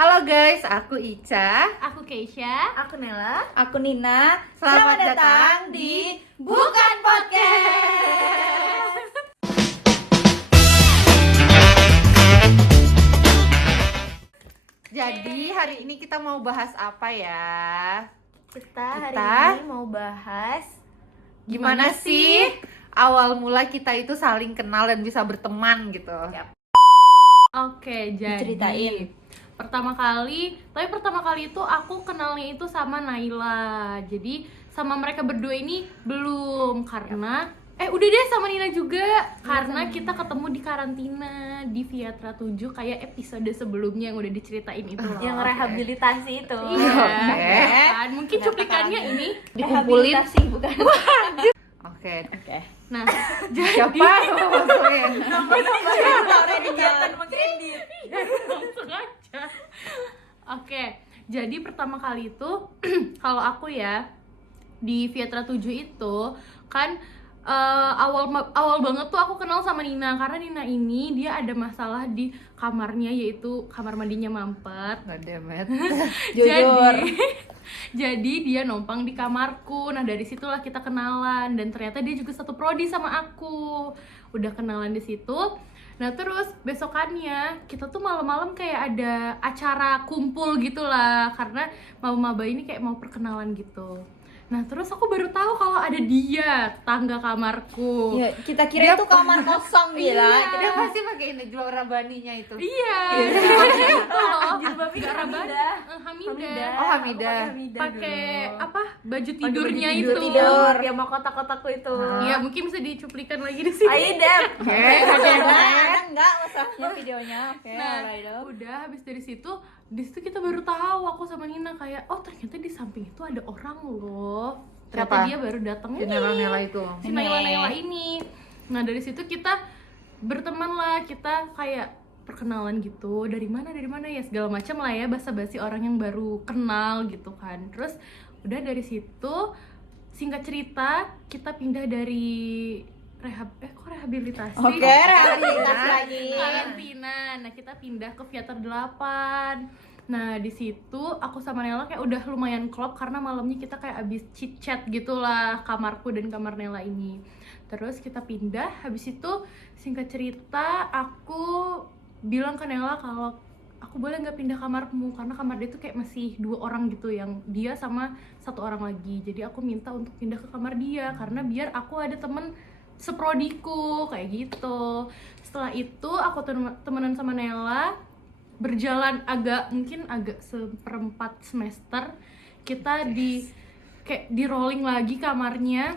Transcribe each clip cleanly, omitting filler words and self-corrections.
Halo guys, aku Ica. Aku Keisha. Aku Nela. Aku Nina. Selamat datang di Bukan Podcast. Jadi hari ini kita mau bahas apa ya? Kita hari Kita? ini mau bahas Gimana sih awal mula kita itu saling kenal dan bisa berteman gitu? Yap. Oke, jadi Diceritain. pertama kali itu aku kenalnya itu sama Naila. Jadi sama mereka berdua ini belum karena udah deh sama Nina juga karena kita ketemu di karantina di Viatra 7 kayak episode sebelumnya yang udah diceritain itu loh. yang rehabilitasi itu. Iya. Oke. Kan? Mungkin cuplikannya ini. Dikumpulin. Rehabilitasi bukan. Oke. Oke. Nah, Siapa yang mau masukin? Udah dijalan mengkredit. langsung aja. Oke, jadi pertama kali itu kalau aku ya di Viatra 7 itu kan awal banget tuh aku kenal sama Nina karena Nina ini dia ada masalah di kamarnya yaitu kamar mandinya mampet. Godemet. Jujur. Jadi dia numpang di kamarku. Nah dari situlah kita kenalan dan ternyata dia juga satu prodi sama aku. Udah kenalan di situ. Nah terus besokannya kita tuh malam-malam kayak ada acara kumpul gitulah karena maba-maba ini kayak mau perkenalan gitu. Nah terus aku baru tahu kalau ada dia tetangga kamarku. Ya, kita kira itu kamar kosong gila. Iya. Dia pasti pakai ini jual rabaninya itu. Iya. Itu loh. Gak Hamidah. Hamidah. Oh, Hamidah. Pakai apa? Baju Baju tidurnya tidur, itu. tidur. Ya mau kotak-kotakku itu. Iya, mungkin bisa dicuplikan lagi di sini. Ayo Dep. Ada enggak masalahnya videonya? Oke, Nah, alright. udah habis dari situ kita baru tahu aku sama Nina kayak oh ternyata di samping itu ada orang loh. Ternyata Siapa? dia baru datang Si Nela itu. si Naila ini. Nah dari situ kita berteman lah, kita kayak perkenalan gitu, dari mana ya segala macam lah ya, basa-basi orang yang baru kenal gitu kan. Terus udah dari situ singkat cerita kita pindah dari rehabilitasi. Oke, rehabilitasi lagi. Karantina. Nah, kita pindah ke Viatra 8. Nah, di situ aku sama Nela kayak udah lumayan klop karena malamnya kita kayak abis chit chat gitulah kamarku dan kamar Nela ini. Terus kita pindah, habis itu singkat cerita aku bilang ke Nela kalau aku boleh nggak pindah kamarmu karena kamar dia tuh kayak masih 2 orang gitu, yang dia sama 1 orang lagi. Jadi aku minta untuk pindah ke kamar dia karena biar aku ada temen seprodiku kayak gitu. Setelah itu aku temenan sama Nela, berjalan mungkin agak seperempat semester kita kayak di rolling lagi kamarnya.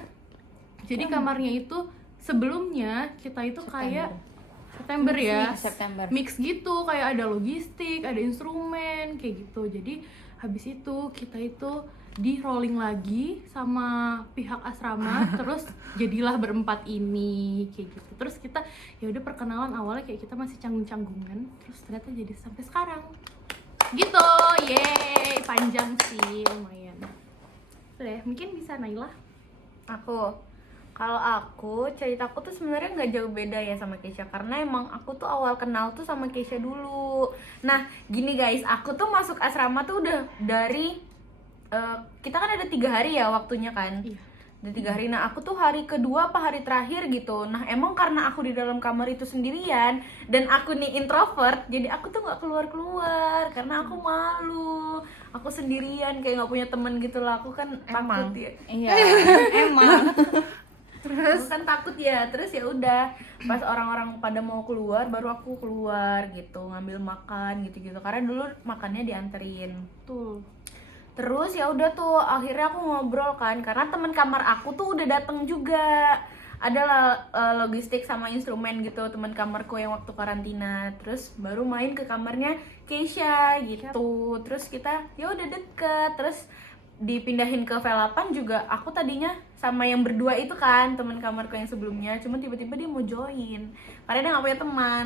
Jadi kamarnya itu sebelumnya kita itu kayak September ya, September. mix gitu, kayak ada logistik, ada instrumen kayak gitu. Jadi habis itu kita itu di rolling lagi sama pihak asrama, terus jadilah berempat ini kayak gitu. Terus kita ya udah perkenalan awalnya kayak kita masih canggung-canggungan, terus ternyata jadi sampai sekarang gitu. Yeay, panjang sih lumayan. Udah, mungkin bisa Naila. Kalau aku, ceritaku tuh sebenarnya nggak jauh beda ya sama Keisha karena emang aku tuh awal kenal tuh sama Keisha dulu. Nah, gini guys, aku tuh masuk asrama tuh udah dari kita kan ada 3 hari ya waktunya kan. Iya. Ada 3 hari. Nah, aku tuh hari kedua apa hari terakhir gitu. Nah, emang karena aku di dalam kamar itu sendirian dan aku nih introvert, jadi aku tuh nggak keluar karena aku malu. Aku sendirian kayak nggak punya temen gitu lah. Aku kan Emang. takut ya. Iya, emang. Terus kan takut ya, terus ya udah pas orang-orang pada mau keluar baru aku keluar gitu, ngambil makan gitu-gitu karena dulu makannya dianterin. Tuh. Terus ya udah tuh akhirnya aku ngobrol kan karena temen kamar aku tuh udah dateng juga. Adalah logistik sama instrumen gitu teman kamarku yang waktu karantina. Terus baru main ke kamarnya Keisha gitu. Terus kita ya udah deket. Terus dipindahin ke V8 juga aku tadinya sama yang berdua itu kan teman kamarku yang sebelumnya, cuman tiba-tiba dia mau join karena dia nggak punya teman.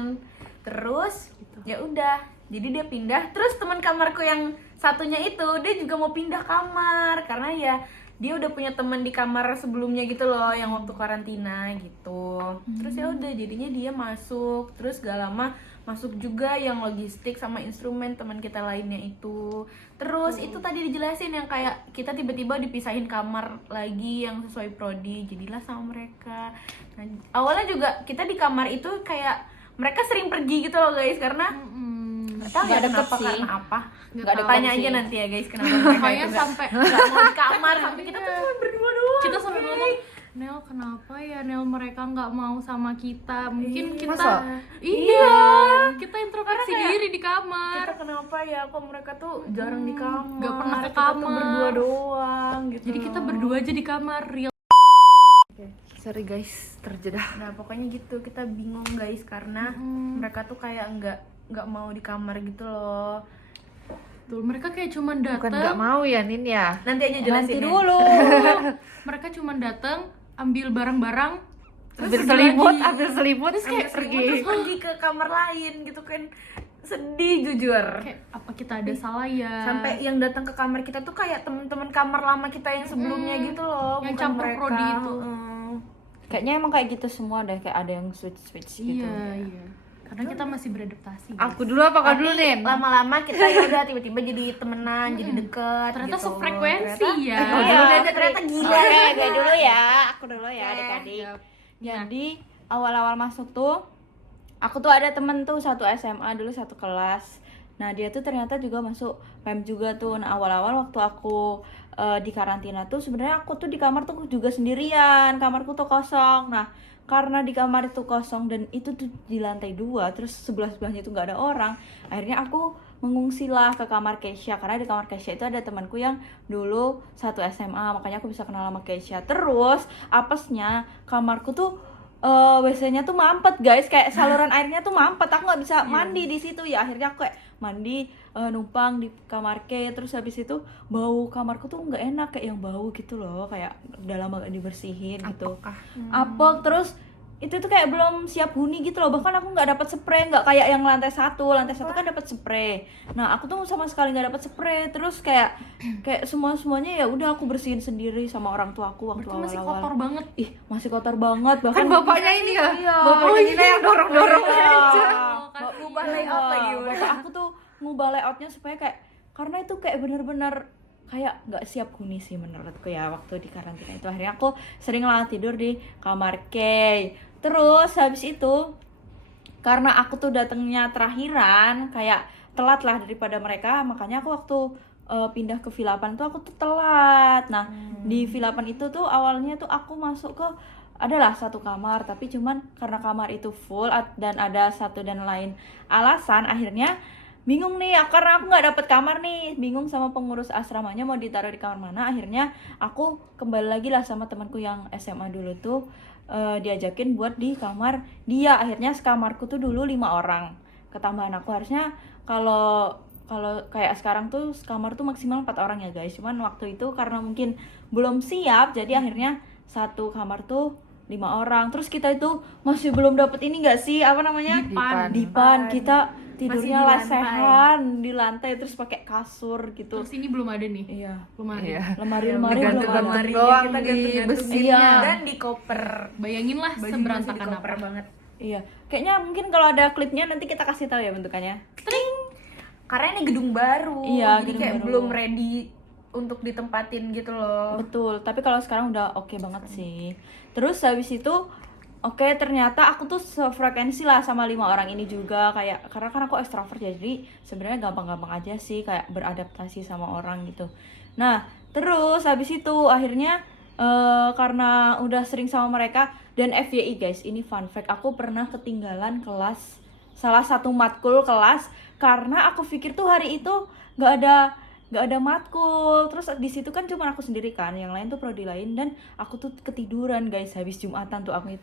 Terus ya udah jadi dia pindah, terus teman kamarku yang satunya itu dia juga mau pindah kamar karena ya dia udah punya teman di kamar sebelumnya gitu loh yang waktu karantina gitu. Terus ya udah jadinya dia masuk, terus gak lama masuk juga yang logistik sama instrumen teman kita lainnya itu. Terus itu tadi dijelasin yang kayak kita tiba-tiba dipisahin kamar lagi yang sesuai prodi, jadilah sama mereka. Nah, awalnya juga kita di kamar itu kayak mereka sering pergi gitu loh guys, karena nggak tahu ya Nggak deket kenapa, sih. karena apa. Nggak ada Tanya sih. aja nanti ya guys kenapa mereka Pokoknya itu sampai nggak mau di kamar, sampai kita tuh cuma berdua doang. kita sampai ngomong, Nel kenapa ya Nel mereka nggak mau sama kita, mungkin kita masa? iya kita introspeksi Karena kayak diri di kamar. Kita kenapa ya kok mereka tuh jarang di kamar, nggak pernah ke kita tuh kamar. berdua doang gitu. Jadi kita berdua aja di kamar, real. Sorry guys, terjeda. Nah pokoknya gitu, kita bingung guys karena mereka tuh kayak nggak mau di kamar gitu loh. Tuh, mereka kayak cuman Bukan nggak datang, mau ya Nin ya. Nanti aja jelasin Nanti ya. dulu. mereka cuman datang, ambil barang-barang, terus Ambil pergi selimut, lagi. ambil selimut, terus Ambil kayak selimut, pergi. terus pergi ke kamar lain gitu kan. Sedih jujur. Kayak apa kita ada salah ya? Sampai yang datang ke kamar kita tuh kayak teman-teman kamar lama kita yang sebelumnya gitu loh, Yang bukan campur mereka. prodi itu. Kayaknya emang kayak gitu semua deh, kayak ada yang switch gitu. Iya. Karena kita masih beradaptasi. Aku dulu apa kau dulu Nin? Lama-lama kita ya udah tiba-tiba jadi temenan, jadi deket. Ternyata gitu. sefrekuensi ya. Kau dulu Iya, deh. ternyata gila. Oke, gue dulu ya. Aku dulu ya, Oke. adik-adik. Siap. Jadi awal-awal masuk tuh, aku tuh ada temen tuh satu SMA dulu, satu kelas. Nah dia tuh ternyata juga masuk PEM juga tuh. Nah awal-awal waktu aku di karantina tuh sebenarnya aku tuh di kamar tuh juga sendirian, kamarku tuh kosong. Nah karena di kamar itu kosong dan itu tuh di lantai 2, terus sebelah-sebelahnya itu nggak ada orang, akhirnya aku mengungsilah ke kamar Keisha, karena di kamar Keisha itu ada temanku yang dulu satu SMA, makanya aku bisa kenal sama Keisha. Terus apesnya kamarku tuh WC-nya tuh mampet guys, kayak saluran airnya tuh mampet, aku nggak bisa mandi di situ. Ya akhirnya aku kayak mandi numpang di kamar Ke, terus habis itu bau kamarku tuh nggak enak, kayak yang bau gitu loh, kayak udah lama gak dibersihin gitu, apek. Terus itu tuh kayak belum siap huni gitu loh, bahkan aku nggak dapat spray, nggak kayak yang lantai satu kan dapat spray. Nah aku tuh sama sekali nggak dapat spray. Terus kayak semuanya ya udah aku bersihin sendiri sama orang tua aku waktu Berarti masih awal-awal. kotor banget. Ih masih kotor banget, bahkan Kan bapaknya ini ya, Iya. bapaknya Nina yang dorong-dorong Iya. aja. Ubah layout lagi, udah. Bapak aku tuh ngubah layoutnya supaya kayak, karena itu kayak bener-bener kayak nggak siap huni sih menurutku ya waktu di karantina itu. Akhirnya aku sering lah tidur di kamar Kay. Terus habis itu karena aku tuh datangnya terakhiran, kayak telat lah daripada mereka, makanya aku waktu pindah ke Vilapan tuh aku tuh telat. Nah di Vilapan itu tuh awalnya tuh aku masuk ke adalah satu kamar, tapi cuman karena kamar itu full dan ada satu dan lain alasan, akhirnya bingung nih karena aku nggak dapet kamar nih, bingung sama pengurus asramanya mau ditaruh di kamar mana. Akhirnya aku kembali lagi lah sama temanku yang SMA dulu tuh, diajakin buat di kamar dia. Akhirnya sekamarku tuh dulu 5 orang, ketambahan aku. Harusnya kalau kayak sekarang tuh kamar tuh maksimal 4 orang ya guys, cuman waktu itu karena mungkin belum siap, jadi akhirnya satu kamar tuh 5 orang. Terus kita itu masih belum dapet ini gak sih, apa namanya, dipan. Kita tidurnya Masih di lesehan di lantai, terus pakai kasur gitu. Terus ini belum ada nih. Iya, Lemari. Iya. lemari belum Gantung-gantung ada. doang kita di gantung-gantung. besinya. Iya. Dan di koper. Bayangin lah Baju masih di seberantakan koper apa. banget. Iya, kayaknya mungkin kalau ada klipnya nanti kita kasih tahu ya bentukannya. Karena ini gedung baru, Iya, jadi gedung kayak baru. belum ready untuk ditempatin gitu loh. Betul, tapi kalau sekarang udah oke banget sih. Terus habis itu ternyata aku tuh sefrekuensi lah sama 5 orang ini juga, kayak karena kan aku ekstrovert ya, jadi sebenarnya gampang-gampang aja sih kayak beradaptasi sama orang gitu. Nah, terus habis itu akhirnya karena udah sering sama mereka dan FYI guys, ini fun fact, aku pernah ketinggalan kelas, salah satu matkul kelas, karena aku pikir tuh hari itu nggak ada matkul. Terus di situ kan cuma aku sendiri kan, yang lain tuh prodi lain, dan aku tuh ketiduran guys habis Jumatan tuh aku.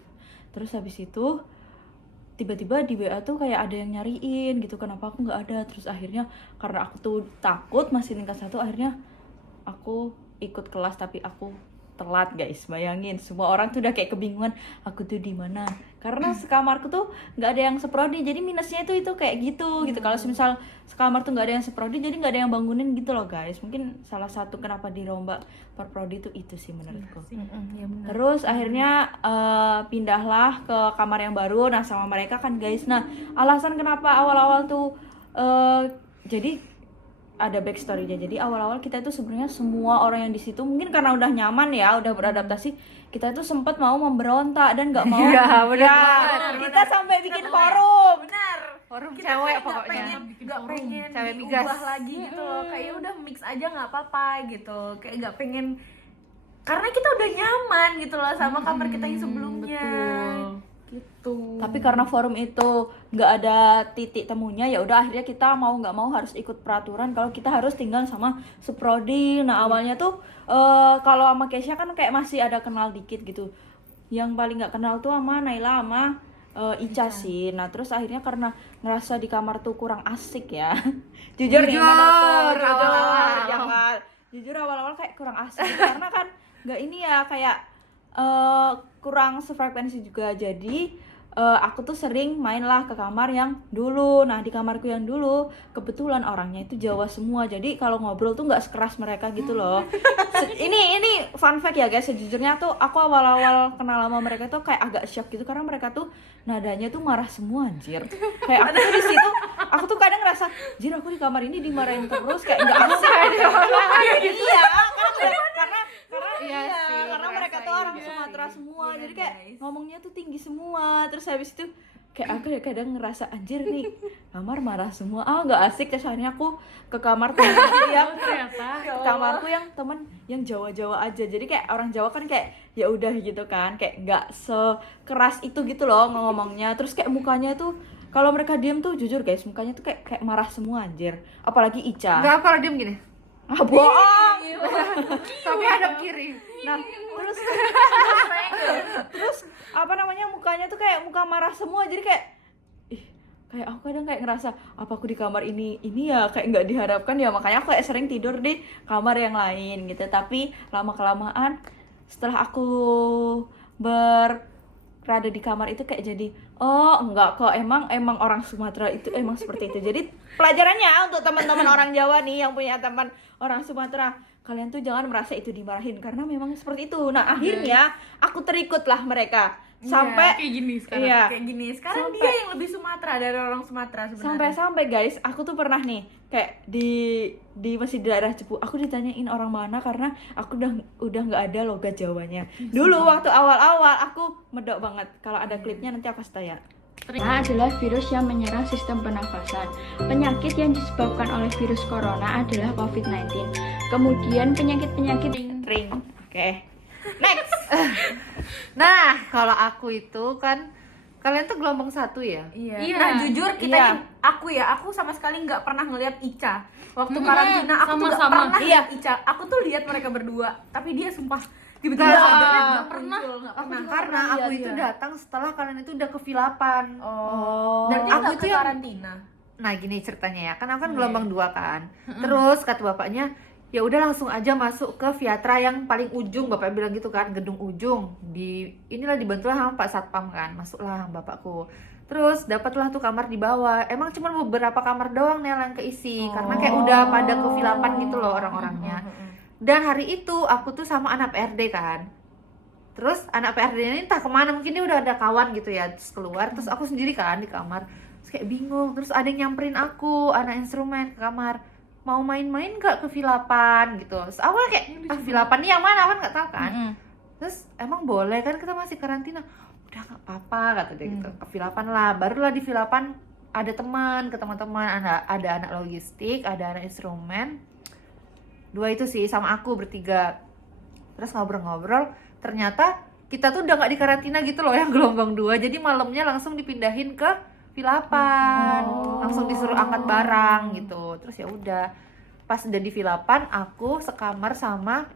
Terus habis itu tiba-tiba di WA tuh kayak ada yang nyariin gitu, kenapa aku nggak ada. Terus akhirnya karena aku tuh takut masih tingkat 1, akhirnya aku ikut kelas tapi aku telat guys. Bayangin semua orang tuh udah kayak kebingungan aku tuh di mana. Karena sekamarku tuh nggak ada yang seprodi. Jadi minusnya itu kayak gitu gitu. Kalau misal sekamar tuh nggak ada yang seprodi jadi nggak ada yang bangunin gitu loh guys. Mungkin salah satu kenapa dirombak per prodi itu sih menurutku. Iya benar. Terus akhirnya pindahlah ke kamar yang baru. Nah sama mereka kan guys. Nah alasan kenapa awal-awal tuh jadi ada backstory-nya. Jadi awal-awal kita itu sebenarnya semua orang yang di situ mungkin karena udah nyaman ya, udah beradaptasi, kita itu sempat mau memberontak dan nggak mau. Iya, benar. Ya, kita sampai bikin forum. Benar. Forum Kita cewek kayak pokoknya. nggak pengen Cewek diubah migas. lagi gitu loh. Kayak udah mix aja nggak apa-apa gitu. Kayak nggak pengen, karena kita udah nyaman gitu loh sama kamar kita yang sebelumnya. Gitu. Tapi karena forum itu nggak ada titik temunya, ya udah akhirnya kita mau nggak mau harus ikut peraturan kalau kita harus tinggal sama seprodi. Nah awalnya tuh kalau sama Kesha kan kayak masih ada kenal dikit gitu. Yang paling nggak kenal tuh sama Naila sama Ica sih. Nah terus akhirnya karena ngerasa di kamar tuh kurang asik ya. Jujur nih menurutku awal-awal. jangan. Jujur awal-awal kayak kurang asik karena kan nggak ini ya kayak kurang sefrekuensi juga. Jadi aku tuh sering main lah ke kamar yang dulu. Nah di kamarku yang dulu kebetulan orangnya itu Jawa semua. Jadi kalau ngobrol tuh nggak sekeras mereka gitu loh. Ini fun fact ya guys. Sejujurnya tuh aku awal-awal kenal sama mereka tuh kayak agak shock gitu karena mereka tuh nadanya tuh marah semua anjir. Kayak aku tuh di situ, aku tuh kadang ngerasa, anjir aku di kamar ini dimarahin terus kayak nggak asik. Iya, karena Iya sih, karena mereka tuh orang Sumatera semua, Iya, jadi kayak guys. ngomongnya tuh tinggi semua. Terus habis itu kayak aku kadang ngerasa anjir nih kamar marah semua, nggak asik. Terus akhirnya aku ke kamar temen yang Ternyata kamarku yang temen yang Jawa-Jawa aja. Jadi kayak orang Jawa kan kayak ya udah gitu kan, kayak nggak sekeras itu gitu loh ngomongnya. Terus kayak mukanya tuh kalau mereka diem tuh jujur guys mukanya tuh kayak marah semua anjir. Apalagi Ica. Enggak, kalau diem gini. Bohong. Tapi hadap kiri. Nah, terus apa namanya mukanya tuh kayak muka marah semua. Jadi kayak kayak aku kadang kayak ngerasa apa aku di kamar ini ya kayak nggak diharapkan ya, makanya aku kayak sering tidur di kamar yang lain gitu. Tapi lama kelamaan setelah aku berada di kamar itu kayak jadi oh enggak kok, emang orang Sumatera itu emang seperti itu. Jadi pelajarannya untuk teman-teman orang Jawa nih yang punya teman orang Sumatera, kalian tuh jangan merasa itu dimarahin karena memang seperti itu. Nah akhirnya aku terikutlah mereka sampai kayak gini sekarang. iya, Kayak gini. Sekarang Sampai- dia yang lebih Sumatera dari orang Sumatera sebenarnya. sampai guys aku tuh pernah nih kayak di masih di daerah Cepu aku ditanyain orang mana karena aku udah nggak ada logat Jawanya. Dulu waktu awal-awal aku medok banget. Kalau ada klipnya nanti aku kasih tahu ya. Corona adalah virus yang menyerang sistem pernafasan. Penyakit yang disebabkan oleh virus corona adalah COVID-19. Kemudian penyakit-penyakit Ring. Oke. Next. Nah, kalau aku itu kan kalian tuh gelombang 1 ya? Iya. Iya. Nah jujur kita Iya. aku sama sekali nggak pernah ngelihat Ica waktu karantina. Aku tuh nggak sama-sama. pernah Iya. lihat Ica. Aku tuh lihat mereka berdua, tapi dia sumpah tiba-tiba Nggak, ada nggak pernah. nggak Aku pernah. juga karena aku lihat itu dia. datang setelah kalian itu udah ke Vilapan. Oh. Dan Berarti aku nggak tuh ke yang- karantina. Nah gini ceritanya ya, kan aku kan gelombang 2 kan. Terus kata bapaknya, ya udah langsung aja masuk ke Viatra yang paling ujung, bapak bilang gitu kan, gedung ujung. Inilah dibantulah sama Pak Satpam kan, masuklah bapakku. Terus dapatlah tuh kamar di bawah. Emang cuma beberapa kamar doang nih yang keisi, karena kayak udah pada ke Vilapan gitu loh orang-orangnya. Dan hari itu aku tuh sama anak PRD kan. Terus anak PRD ini entah kemana, mungkin dia udah ada kawan gitu ya, terus keluar. Terus aku sendiri kan di kamar, terus kayak bingung. Terus ada yang nyamperin aku, anak instrumen ke kamar, mau main-main gak ke Vilapan gitu. Terus awalnya kayak, Vilapan nih yang mana kan gak tahu kan. Terus emang boleh kan, kita masih karantina. Udah gak apa-apa kata dia gitu, ke Vilapan lah. Barulah di Vilapan ada teman, ke teman-teman, ada anak logistik, ada anak instrumen. 2 itu sih, sama aku bertiga. Terus ngobrol-ngobrol, ternyata kita tuh udah gak di karantina gitu loh yang gelombang 2. Jadi malamnya langsung dipindahin ke Vilapan. Langsung disuruh angkat barang gitu. Terus ya udah, pas udah di Vilapan aku sekamar sama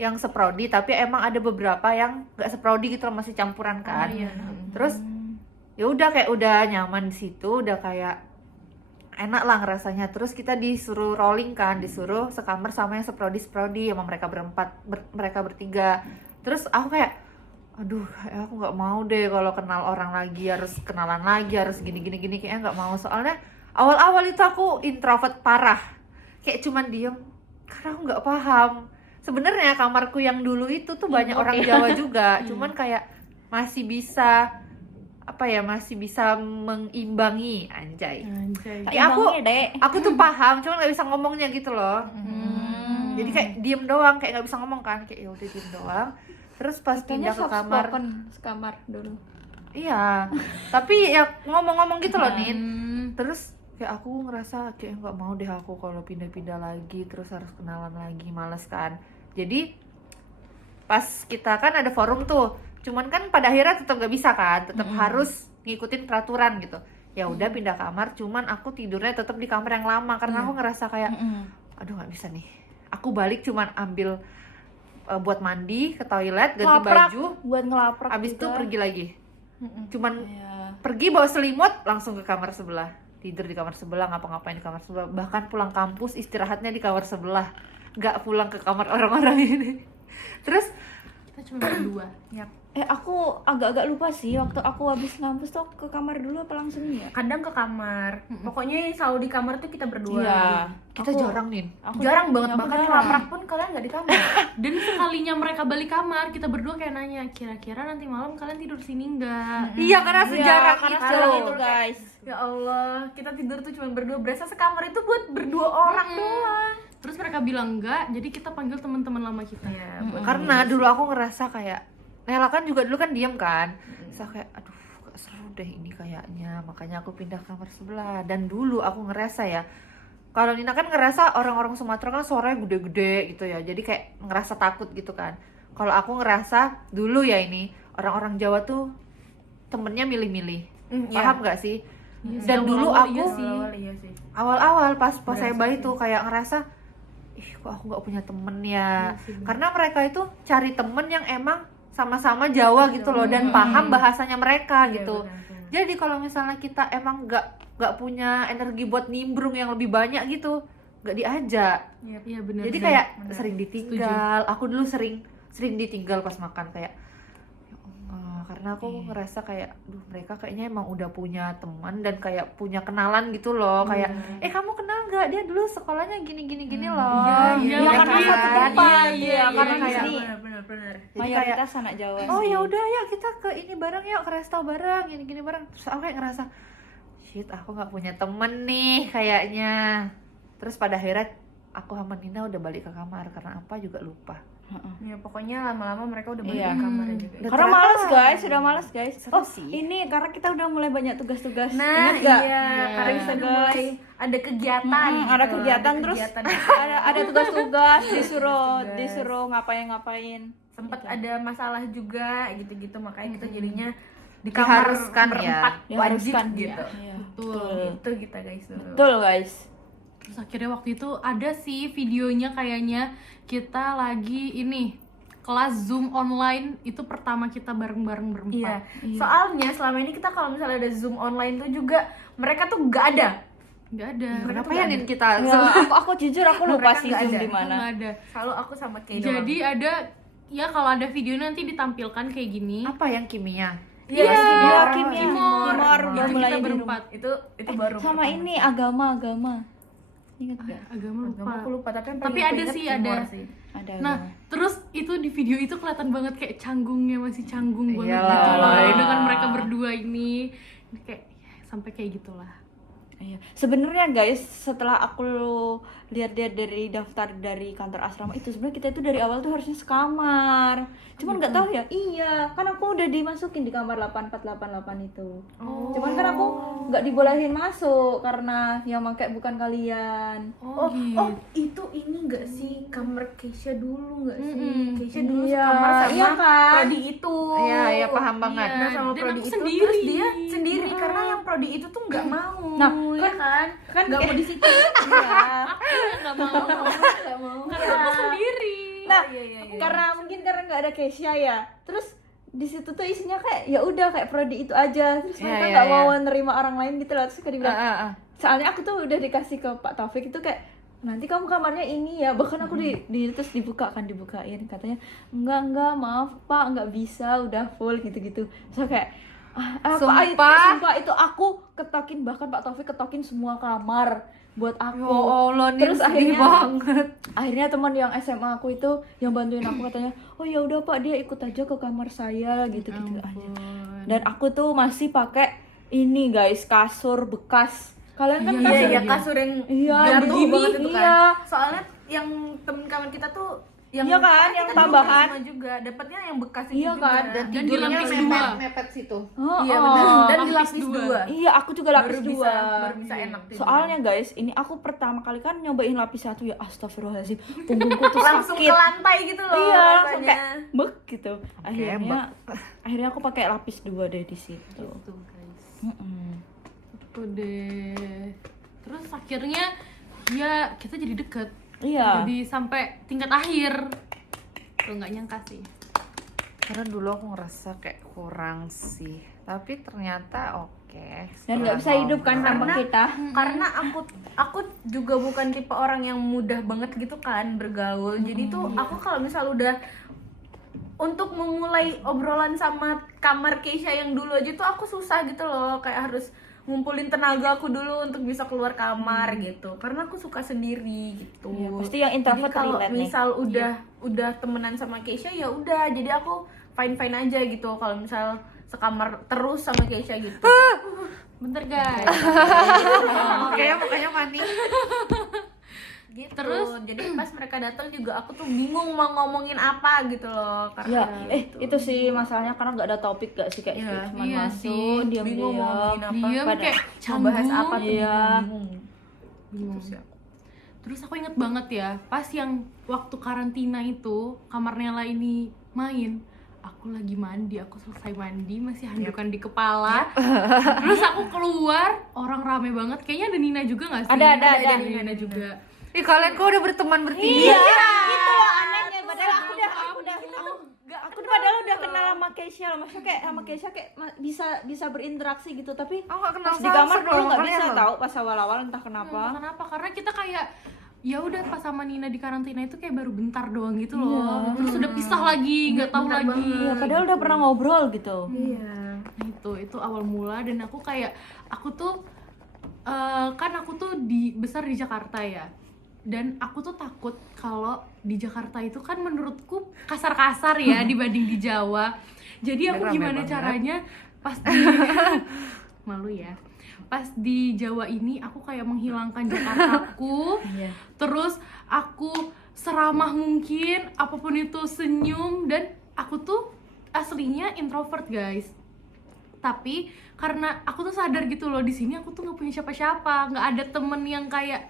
yang seprodi, tapi emang ada beberapa yang gak seprodi gitu loh, masih campuran kan. Terus ya udah kayak udah nyaman di situ, udah kayak enak lah ngerasanya. Terus kita disuruh rolling kan, disuruh sekamar sama yang seprodi sama mereka berempat, mereka bertiga. Terus aku kayak aduh, aku nggak mau deh kalau kenal orang lagi, harus kenalan lagi, harus gini kayaknya nggak mau. Soalnya awal-awal itu aku introvert parah, kayak cuman diem karena aku nggak paham. Sebenarnya kamarku yang dulu itu tuh banyak orang Jawa juga, cuman kayak masih bisa masih bisa mengimbangi, anjay. Anjay. Ya, Dek. aku tuh paham, cuman nggak bisa ngomongnya gitu loh. Jadi kayak diem doang, kayak nggak bisa ngomong kan, kayak ya udah diem doang. Terus pas pindah ke kamar, sekamar dulu. iya. Tapi ya ngomong-ngomong gitu loh, Nin. Terus kayak aku ngerasa kayak nggak mau deh aku kalau pindah-pindah lagi, terus harus kenalan lagi, males kan. Jadi pas kita kan ada forum tuh, cuman kan pada akhirnya tetap nggak bisa kan, tetap harus ngikutin peraturan gitu. Ya udah pindah kamar, cuman aku tidurnya tetap di kamar yang lama karena aku ngerasa kayak aduh nggak bisa nih. Aku balik cuman ambil buat mandi ke toilet, ganti baju, buat ngelaprak abis itu juga. pergi lagi. Cuman Iya. pergi bawa selimut langsung ke kamar sebelah, tidur di kamar sebelah, ngapa-ngapain di kamar sebelah, bahkan pulang kampus istirahatnya di kamar sebelah, nggak pulang ke kamar orang-orang ini. Terus Kita cuma berdua. Aku agak-agak lupa sih waktu aku habis ngampus tuh ke kamar dulu apa langsung ya? Kadang ke kamar. Pokoknya selalu di kamar tuh kita berdua. Iya. kita jarang nih. Jarang banget, aku bahkan jarang. ngelaprak pun kalian nggak di kamar. Dan sekalinya mereka balik kamar, kita berdua kayak nanya, kira-kira nanti malam kalian tidur sini nggak? Iya, karena sejarah karena itu. sejarah itu guys. Ya Allah, kita tidur tuh cuma berdua, berasa sekamar itu buat berdua orang doang. Terus mereka bilang enggak, jadi kita panggil teman-teman lama kita. Iya, buat Karena dulu aku ngerasa kayak Nela kan juga dulu kan diem kan, saya kayak aduh gak seru deh ini kayaknya, makanya aku pindah ke kamar sebelah. Dan dulu aku ngerasa ya, kalau Nina kan ngerasa orang-orang Sumatera kan suaranya gede-gede gitu ya, jadi kayak ngerasa takut gitu kan. Kalau aku ngerasa dulu ya ini orang-orang Jawa tuh temennya milih-milih, paham gak sih? Dan dulu aku iya sih. awal-awal pas saya bayi tuh kayak ngerasa ih kok aku nggak punya temen ya, karena mereka itu cari temen yang emang sama-sama Jawa gitu loh dan paham bahasanya mereka gitu. Jadi kalau misalnya kita emang nggak punya energi buat nimbrung yang lebih banyak gitu, nggak diajak. Iya benar. Jadi kayak sering ditinggal. Aku dulu sering ditinggal pas makan kayak ya Allah, karena aku ngerasa kayak duh mereka kayaknya emang udah punya teman dan kayak punya kenalan gitu loh, kayak kamu kenal nggak dia dulu sekolahnya gini loh. Iya, Ya karena kan? satu tempat. Iya, karena kayak Benar. jadi mayoritas anak Jawa oh sih. ya udah ya kita ke ini bareng yuk, ke resto bareng gini bareng. Terus aku kayak ngerasa shit aku nggak punya temen nih kayaknya. Terus pada akhirnya aku sama Nina udah balik ke kamar karena apa juga lupa. Ya pokoknya lama-lama mereka udah balik Iya. ke kamar juga. Dan Karena ternyata- males guys, sudah males guys. Seru Oh sih. ini karena kita udah mulai banyak tugas-tugas. Nah, Ingat nggak? iya, karena kita udah mulai ada kegiatan. Ada kegiatan terus ada tugas-tugas disuruh ngapain. Sempat ada masalah juga gitu-gitu, makanya kita jadinya di kamar Diharuskan ya. berempat wajib Diharuskan, gitu. Iya. Betul. Itu kita guys dulu. Betul guys. Terus akhirnya waktu itu ada sih videonya kayaknya kita lagi ini kelas Zoom online, itu pertama kita bareng-bareng berempat. Iya. Soalnya selama ini kita kalau misalnya ada Zoom online tuh juga mereka tuh nggak ada. Nggak ada. Kenapa ya Nin kita? Ya, aku jujur aku lupa Mereka sih nggak Zoom ada. di mana. Nggak ada. Selalu aku sama Kay Jadi ada ya kalau ada video nanti ditampilkan kayak gini. Apa yang kimia? Iya, Kimor Itu udah mulai kita di berempat. itu baru sama pertama. ini agama. Ingat gak? Agama lupa. Agama aku lupa, tapi yang Tapi paling aku ada ingat sih, Timor ada. sih. Ada Nah, agama. terus itu di video itu kelihatan banget kayak canggungnya masih canggung banget Iyalah. gitu loh dengan mereka berdua ini. Kayak ya, sampai kayak gitulah. Iya. Sebenarnya guys, setelah aku lihat dari daftar dari kantor asrama itu, sebenarnya kita itu dari awal tuh harusnya sekamar. Cuman nggak tahu ya. Iya, kan aku udah dimasukin di kamar 8488 itu. Cuman kan aku nggak dibolehin masuk karena yang pakai bukan kalian. Oh, itu ini enggak sih kamar Keisha dulu enggak sih? Keisha dulu Iya, sekamar sama iya kan? prodi itu. Iya, paham banget. Nah, sama Dan prodi aku itu sendiri. terus dia sendiri karena yang prodi itu tuh enggak mau. Nah, ya kan? Enggak mau di situ. Iya. Nggak mau. Enggak mau. Karena aku sendiri. Nah, Iya. karena nggak ada Keisha ya. Terus di situ tuh isinya kayak ya udah kayak prodi itu aja. Terus Iya, mereka iya, nggak iya. mau nerima orang lain gitu loh. Terus kayak dibilang, soalnya aku tuh udah dikasih ke Pak Taufik itu kayak nanti kamu kamarnya ini ya, bahkan aku terus dibukain katanya enggak maaf Pak nggak bisa udah full gitu so kayak sumpah itu aku ketokin, bahkan Pak Taufik ketokin semua kamar buat aku. Ya Allah, nih Terus sedih banget. akhirnya teman yang SMA aku itu yang bantuin aku katanya, oh ya udah Pak dia ikut aja ke kamar saya gitu aja. Dan aku tuh masih pakai ini guys, kasur bekas. Kalian kan Iya, kasur yang jatuh banget itu kan. Iya. Soalnya yang temen kaman kita tuh yang Iya kan, yang kita dulu tambahan. sama juga dapatnya yang bekas itu Iya juga. kan, Dan Dan tidurnya dilapis dua. mepet situ. Iya Oh, benar. Dan lapis dilapis dua. dua. Iya, aku juga lapis Baru dua. baru bisa enak tidur. Soalnya guys, ini aku pertama kali kan nyobain lapis satu ya, astagfirullahaladzim, punggungku tuh langsung sakit. ke lantai gitu loh. Iya, langsung rasanya. kayak bek gitu. Akhirnya aku pakai lapis dua deh di situ. Gitu guys. Mm-mm. Itu deh. Terus akhirnya ya kita jadi deket. Iya. Jadi sampai tingkat akhir. Tuh nggak nyangka sih. Karena dulu aku ngerasa kayak kurang sih, tapi ternyata oke. Dan nggak bisa hidup kan tanpa Karena- kita. Karena aku juga bukan tipe orang yang mudah banget gitu kan bergaul. Jadi tuh aku kalau misal udah untuk memulai obrolan sama kamar Keisha yang dulu aja tuh aku susah gitu loh, kayak harus ngumpulin tenaga aku dulu untuk bisa keluar kamar gitu. Karena aku suka sendiri gitu. Iya, pasti yang introvert Jadi kalau relate nih. misal udah temenan sama Keisha ya udah, jadi aku fine aja gitu. Kalau misal sekamar terus sama Keisha gitu. Bentar guys. Oke, makanya panik. Gitu. Terus? Jadi pas mereka datang juga aku tuh bingung mau ngomongin apa gitu loh. Ya, Karena itu sih masalahnya karena nggak ada topik gak sih kayak Iya, cuma iya masuk sih. diam-diam. bingung mau ngomongin apa. Diam pada- kayak Mau bahas canggung. apa tuh Iya. bingung. Bingung. Terus ya. Terus aku inget banget ya, pas yang waktu karantina itu kamar Nela ini main, aku lagi mandi, aku selesai mandi masih handukan di kepala. Terus aku keluar, orang rame banget. Kayaknya ada Nina juga nggak sih? Ada. Nina juga. Ih, kalian kok udah berteman bertiga? Iya, itu loh anehnya. Padahal aku padahal udah kenal sama Keisha loh. Maksudnya kayak sama Keisha kayak bisa berinteraksi gitu, tapi Aku gak kenal pas di kamar Samsung dulu loh, nggak aneh bisa loh. tahu pas awal-awal entah kenapa. Kenapa? Karena kita kayak ya udah pas sama Nina di karantina itu kayak baru bentar doang gitu loh. Terus udah pisah lagi, nggak tahu Bentar lagi. banget. Iya, padahal udah pernah ngobrol gitu. Iya. Nah, itu awal mula. Dan aku kayak aku tuh kan aku tuh besar di Jakarta ya, dan aku tuh takut kalau di Jakarta itu kan menurutku kasar-kasar ya dibanding di Jawa. Jadi aku Rame gimana banget. caranya pas di malu ya, pas di Jawa ini aku kayak menghilangkan Jakartaku. Iya. Terus aku seramah mungkin, apapun itu senyum. Dan aku tuh aslinya introvert guys, tapi karena aku tuh sadar gitu loh, di sini aku tuh nggak punya siapa-siapa, nggak ada temen yang kayak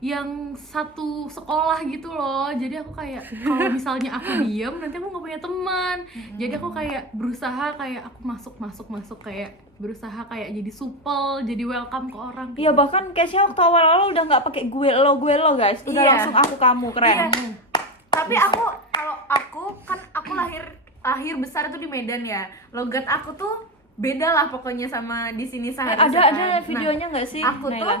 yang satu sekolah gitu loh. Jadi aku kayak kalau misalnya aku diem nanti aku nggak punya teman. Jadi aku kayak berusaha kayak aku masuk kayak berusaha kayak jadi supel, jadi welcome ke orang. Iya, bahkan Keisha waktu awal-awal udah nggak pakai gue lo guys. Udah Iya. langsung aku kamu, keren. Iya. Tapi kalau aku lahir besar tuh di Medan ya. Logat aku tuh beda lah pokoknya sama di sini seharusnya. Ada kan. videonya nggak sih? Aku Naila? tuh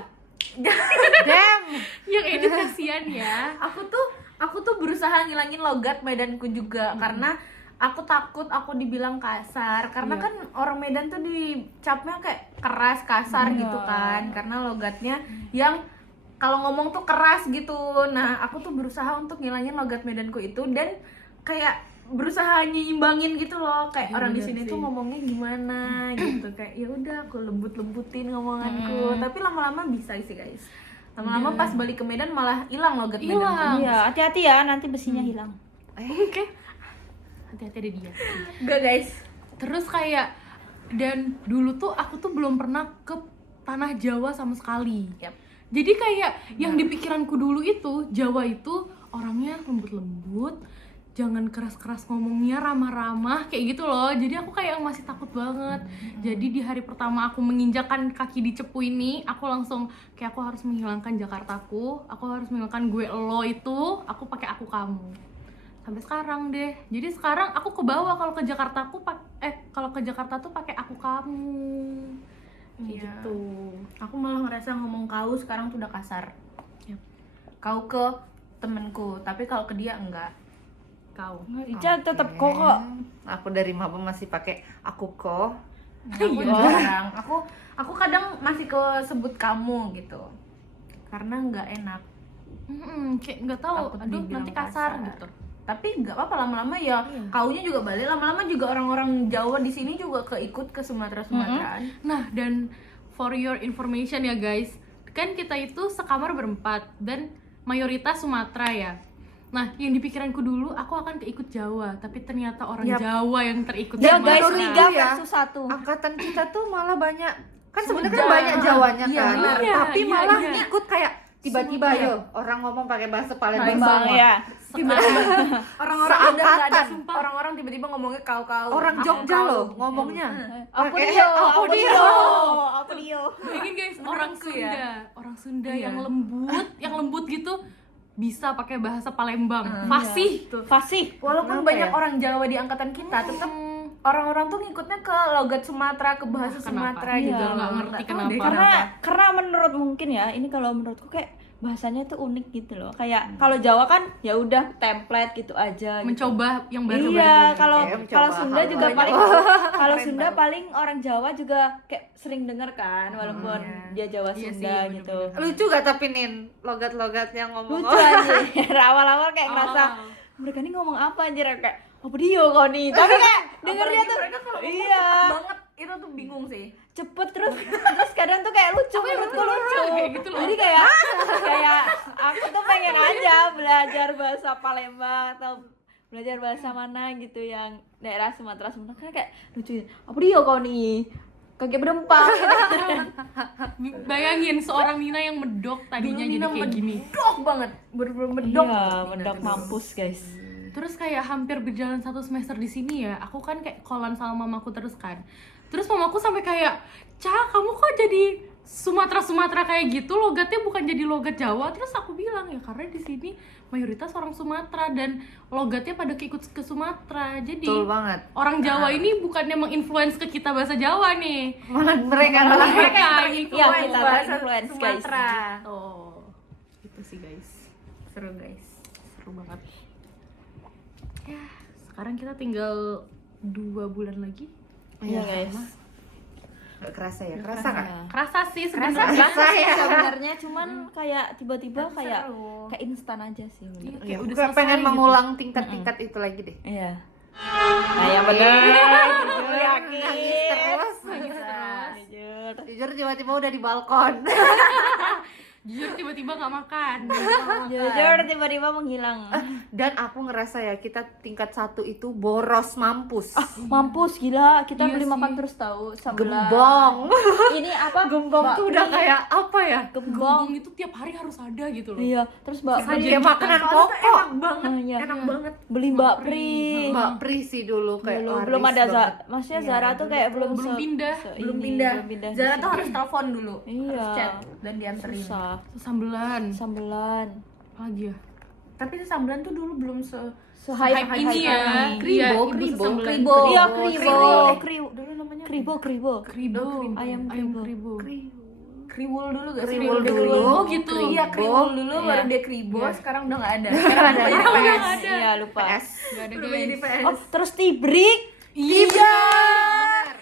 Damn. Yang edit kasihan ya. aku tuh berusaha ngilangin logat Medanku juga karena aku takut aku dibilang kasar karena kan orang Medan tuh dicapnya kayak keras kasar gitu kan karena logatnya yang kalau ngomong tuh keras gitu. Nah aku tuh berusaha untuk ngilangin logat Medanku itu dan kayak berusaha nyimbangin gitu loh kayak orang di sini tuh ngomongnya gimana gitu kayak ya udah aku lembut-lembutin ngomonganku tapi lama-lama bisa sih guys. Lama-lama pas balik ke Medan malah hilang logat Medanku. Iya, hati-hati ya nanti besinya hilang. Oke. Hati-hati ada dia. Enggak guys. Terus kayak dan dulu tuh aku tuh belum pernah ke tanah Jawa sama sekali. Yap. Jadi kayak yang di pikiranku dulu itu Jawa itu orangnya lembut-lembut, jangan keras-keras ngomongnya, ramah-ramah kayak gitu loh. Jadi aku kayak masih takut banget. Jadi di hari pertama aku menginjakan kaki di Cepu ini, aku langsung kayak aku harus menghilangkan Jakartaku, aku harus menghilangkan gue lo itu, aku pakai aku kamu. Sampai sekarang deh. Jadi sekarang aku ke bawah kalau ke Jakarta tuh pakai aku kamu. Iya. gitu. Aku malah ngerasa ngomong kau sekarang tuh udah kasar. Yap. Kau ke temenku, tapi kalau ke dia enggak. Kau. Ica tetap Oke. kok kok. Aku dari maba masih pakai aku kok. Aku jarang. Aku kadang masih ke sebut kamu gitu. Karena nggak enak. Kayak nggak tahu, Takut aduh dibilang nanti kasar gitu. Tapi nggak apa-apa, lama-lama ya kaunya juga balik, lama-lama juga orang-orang Jawa di sini juga keikut ke Sumateraan. Nah, dan for your information ya guys, kan kita itu sekamar berempat dan mayoritas Sumatera ya. Nah, yang di pikiranku dulu aku akan keikut Jawa, tapi ternyata orang Yap. Jawa yang terikut Ya Sumatera. guys, menurut 3 aku ya, versus 1. Angkatan kita tuh malah banyak, kan sebenarnya kan Sunda. banyak Jawanya Iya, kan, benar. tapi Iya, malah iya. ikut kayak tiba-tiba yo orang ngomong pakai bahasa Palembang Palembang semua. ya. Orang-orang udah nggak ada, Seangkatan. sumpah. Orang-orang tiba-tiba ngomongnya kau-kau. Orang aku Jogja kau. loh ngomongnya. Aku Pakai dia, aku dia. aku dia. Bayangin guys, orang Menurutku Sunda, ya. orang Sunda Iya. yang lembut gitu bisa pakai bahasa Palembang. Fasih. Fasih. Walaupun Kenapa banyak ya? orang Jawa di angkatan kita, tetap orang-orang tuh ngikutnya ke logat Sumatera, ke bahasa Kenapa? Sumatera gitu. Iya, nggak ngerti tahu kenapa. deh Karena menurut mungkin ya, ini kalau menurutku kayak bahasanya tuh unik gitu loh. Kayak kalau Jawa kan ya udah template gitu aja. Gitu. Mencoba yang baru. Iya, kalau Ya, mencoba kalau Sunda hal juga baru. paling kalau Sunda paling orang Jawa juga kayak sering denger kan, walaupun dia Jawa Iya Sunda sih, gitu. Lucu gak tapi Nin logat-logat yang ngomong. Lucu anjir. Awal-awal kayak ngerasa Awal-awal. mereka ini ngomong apa anjir, kayak apa dia kau nih. Tapi kayak dengernya Apalagi tuh mereka kalau ngomong iya, cepet banget, itu tuh bingung sih. cepet terus kadang tuh kayak lucu, menurutku lucu. Kayak gitu loh. Jadi kayak aku tuh pengen aja belajar bahasa Palembang atau belajar bahasa mana gitu yang daerah Sumatera kan kayak lucu. Apa dia kau nih? Kayak berempang. Bayangin seorang Nina yang medok tadinya jadi kayak gini. Medok banget, bener-bener medok. Iya, mendak mampus guys. Terus kayak hampir berjalan 1 semester di sini ya, aku kan kayak kolan sama mamaku terus kan. Terus mamaku sampai kayak, "Ca, kamu kok jadi Sumatera kayak gitu, logatnya bukan jadi logat Jawa?" Terus aku bilang, ya karena di sini mayoritas orang Sumatera dan logatnya pada keikut ke Sumatera. Jadi Betul banget. orang Jawa ini bukannya menginfluence ke kita bahasa Jawa nih. Malah mereka Mereka Iya, kita bahasa influence guys. Sumatera. Oh, itu sih guys. Seru guys. Seru banget. Ya, sekarang kita tinggal 2 bulan lagi. Iya guys. Gak kerasa ya? Kerasa kan? Kerasa sih sebenarnya. Kerasa ya. Sebenarnya cuman kayak tiba-tiba kayak Seru. kayak instan aja sih menurut. Kayak udah Gue selesai pengen gitu. mengulang tingkat-tingkat itu lagi deh. Iya. Nah, yang bener. Jujur yakin. Nangis terus. Jujur. Jujur tiba-tiba udah di balkon. Jujur tiba-tiba nggak makan. Jujur tiba-tiba menghilang. Dan aku ngerasa ya kita tingkat 1 itu boros mampus. Mampus gila, kita Iya beli sih. makan terus tahu sebelah. Gembong. Ini apa? Gembong tuh udah kayak apa ya? gembong. Gembong itu tiap hari harus ada gitu loh. Iya, terus Mbak Pri. Kayak makanan Soalnya tuh pokok. enak banget, Oh, iya. enak banget. Beli Mbak Pri. Mbak Pri sih dulu kayak Belum laris ada banget. maksudnya Zara tuh kayak belum belum pindah. Belum ini, pindah. belum pindah. Zara tuh harus telepon dulu, Iya. harus chat dan dianterin. susah. Sambelan. Sambelan. Apa lagi ya? Tapi sambelan tuh dulu belum Hype ini ya. ini. Kribo, Iya, ibu kribo. sesambelan. Kribo. Iya, Kribo. kribo. Dulu namanya Kribo. Kribo. Ayam kribo. kriwul dulu gak sih? Kriwul dulu. Oh gitu. Iya, kriwul dulu Iya. baru dia kribo, sekarang udah gak ada. Sekarang udah jadi Oh, PS. nggak ada. Iya, lupa. PS. Gak ada Udah jadi guys. PS. Oh, terus tibrik. Iya.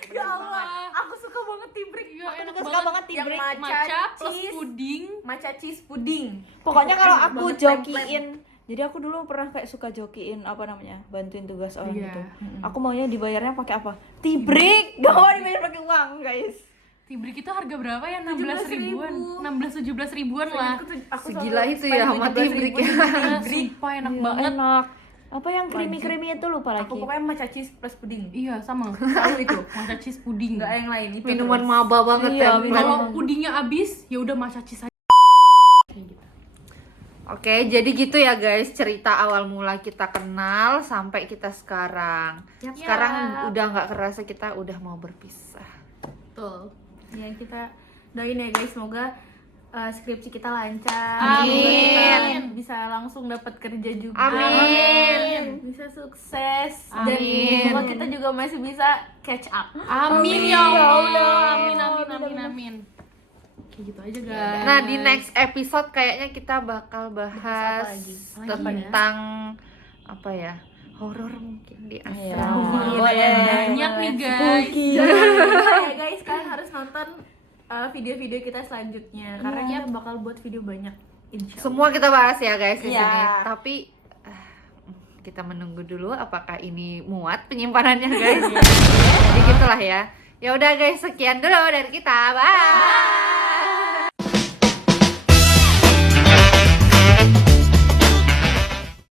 Ya Allah, aku suka banget tibrik. Iya, enak Suka banget Yang tibrik. Matcha plus cheese, puding. matcha cheese pudding. Pokoknya kalau Enak aku banget, jokiin, jadi aku dulu pernah kayak suka jokiin apa namanya, bantuin tugas orang Iya. gitu. Aku maunya dibayarnya pakai apa? Tibrik. Gak mau dibayar pakai uang, guys. Tibrik itu harga berapa ya? 16 ribuan. 16-17 ribuan lah. Aku Segila selalu itu ya spend sama 17.000 tibrik ya. Sumpah enak Iya, banget. enak. Apa yang creamy itu lupa lagi. Aku pokoknya matcha cheese plus pudding. Iya, sama. Selalu itu. Matcha cheese puding. Enggak ada yang lain itu. Minuman terus. maba banget Iya, ya. minuman. Kalau pudingnya habis, ya udah matcha cheese aja. Kayak gitu. Oke, jadi gitu ya guys cerita awal mula kita kenal sampai kita sekarang. Sekarang udah nggak kerasa kita udah mau berpisah. Betul. Ya kita doain ya guys, semoga skripsi kita lancar. Amin. Kita bisa bisa langsung dapat kerja juga. Amin. Bisa sukses. Amin. Dan semoga kita juga masih bisa catch up. Amin ya Allah. Amin amin amin amin. Kayak gitu aja guys. Nah, di next episode kayaknya kita bakal bahas apa lagi? tentang apa ya? Horor mungkin di Iya. asrama. Banyak nih guys. Ya guys, kalian harus nonton video-video kita selanjutnya karena kita bakal buat video banyak. Insya Allah. Semua kita bahas ya guys di Iya. sini. Tapi kita menunggu dulu apakah ini muat penyimpanannya guys. Jadi gitulah ya. Ya udah guys, sekian dulu dari kita. Bye.